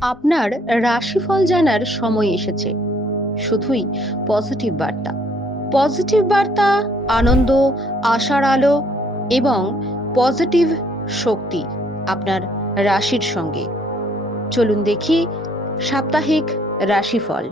আপনার রাশিফল জানার সময় এসেছে। শুধুই পজিটিভ বার্তা। পজিটিভ বার্তা, আনন্দ, আশার আলো এবং পজিটিভ শক্তি আপনার রাশির সঙ্গে। চলুন দেখি সাপ্তাহিক রাশিফল।